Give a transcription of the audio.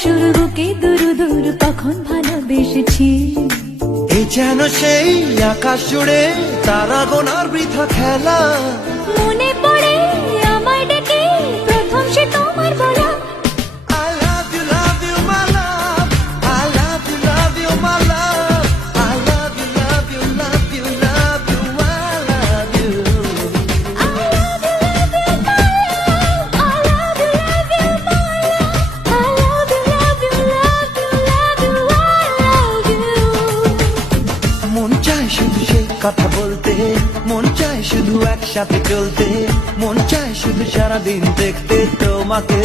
সুর বুকে দুরু দুরু কখন ভালোবেসেছি। এই যেন সেই আকাশ জুড়ে তারা গোনার বৃথা খেলা, মনে পড়ে আমার ডেকে প্রথম সে তোমার বলা। I love you, my love. I love you, my love. I love you, love you, love you, love you, I love you. I love you, my love. I love you, my love. I love you, love you, love you, love you, I love you. মন চায় শুধু সেই কথা বলতে, মন চায় শুধু একসাথে চলতে, মন চায় শুধু সারাদিন দেখতে তোমাকে।